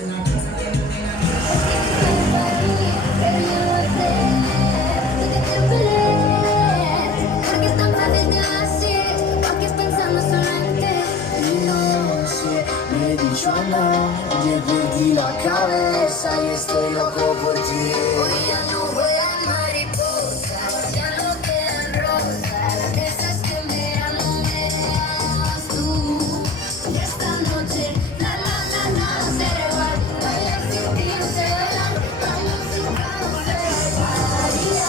Porque es tan fácil de decir, porque es pensando solamente. Y no sé, me he dicho no, ya perdí la cabeza y estoy loco por ti. Hoy ya no vuelan mariposas, ya no quedan rosas, esas que miran no me das tú. Y esta noche, será igual, bailar sin ti no se bailar, bailar sin ti no se bailaría.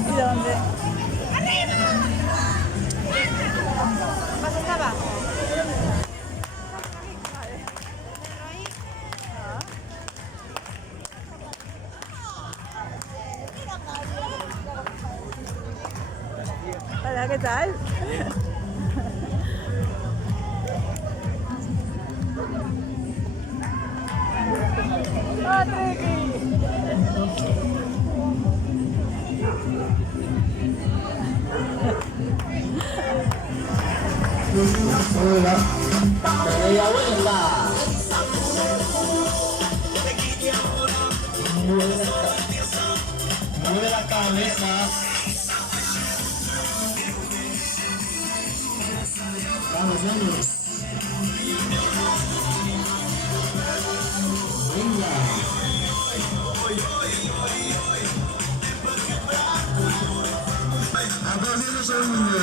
¿Y dónde? Vas hasta abajo. Hola, ¿qué tal? Hola. Media vuelta. Mueve la cabeza. Vamos, vamos. Venga. Aplaudiendo segundo.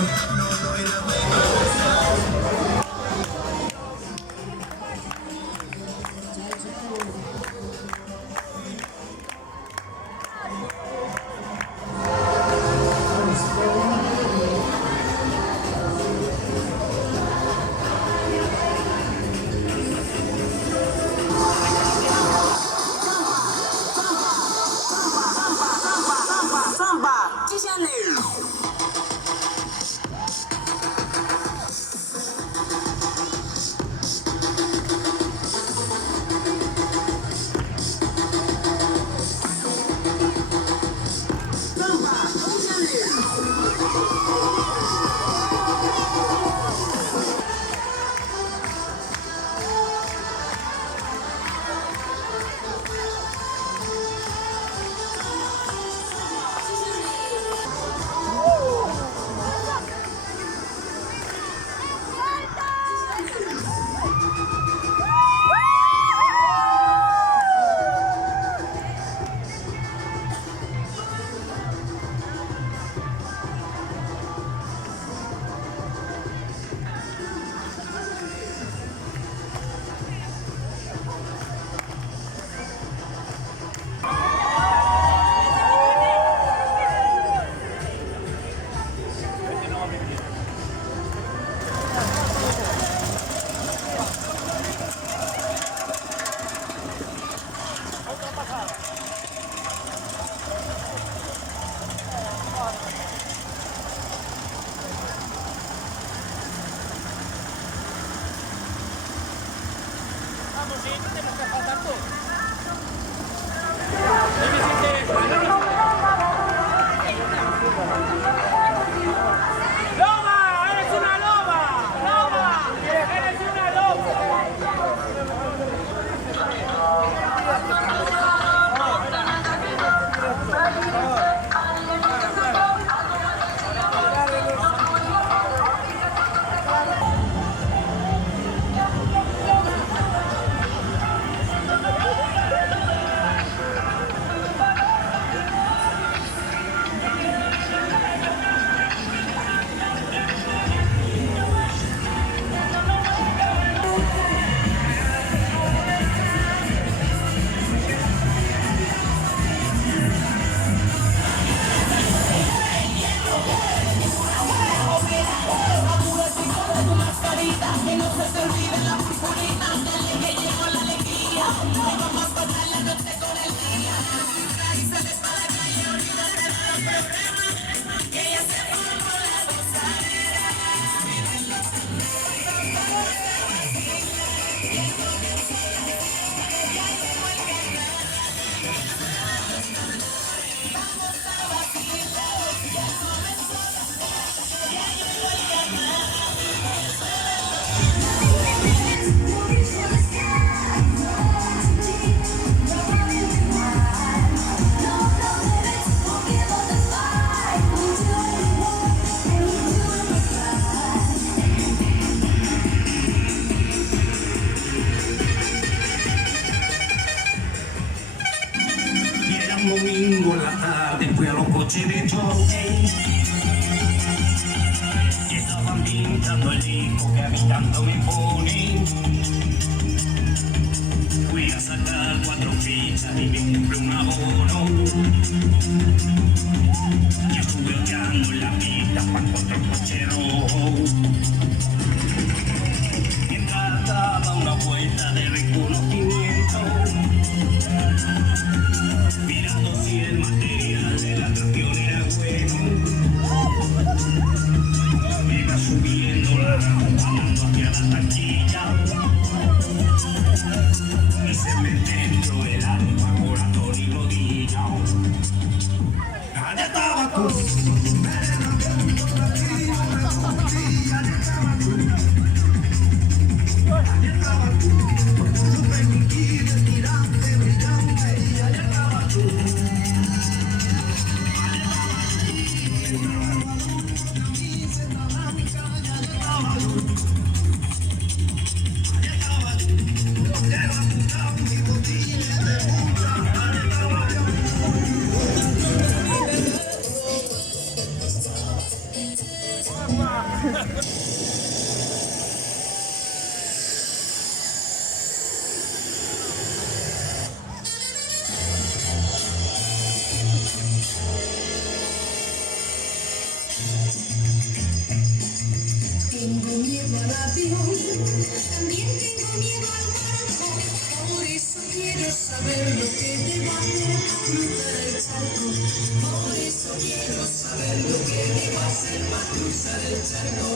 fui a los coches de choque que estaban pintando el disco que a mí tanto me pone. Fui a sacar 4 fichas y me compré un abono. Y estuve hoteando en la pista para encontrar un coche rojo. Mientras daba una vuelta de reconocimiento, mirando si el material de la atracción era bueno. Iba subiendo la rampa, andando hacia la taquilla. Y se me dentro el alma, corazón y rodilla. Allá estaba tú. Tengo miedo al avión, también tengo miedo al barco, por eso quiero saber lo que debo hacer para cruzar el charco. Por eso quiero saber lo que debo hacer para cruzar el charco.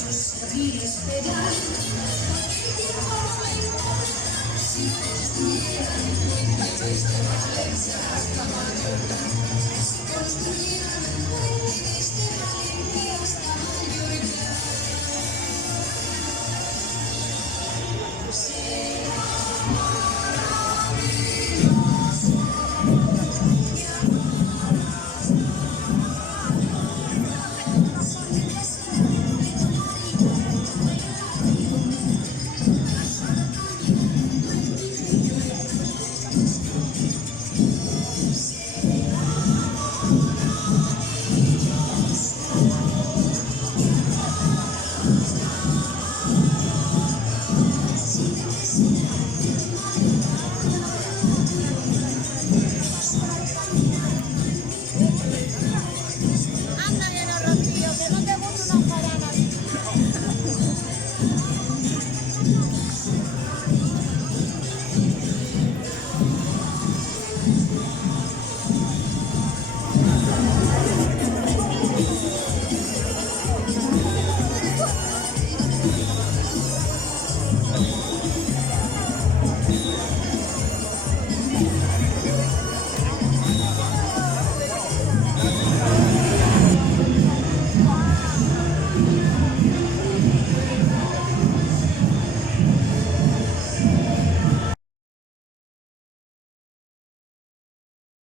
Yo sabría esperar, el tiempo no me importa, si te estuviera en cuenta desde Valencia hasta Mallorca.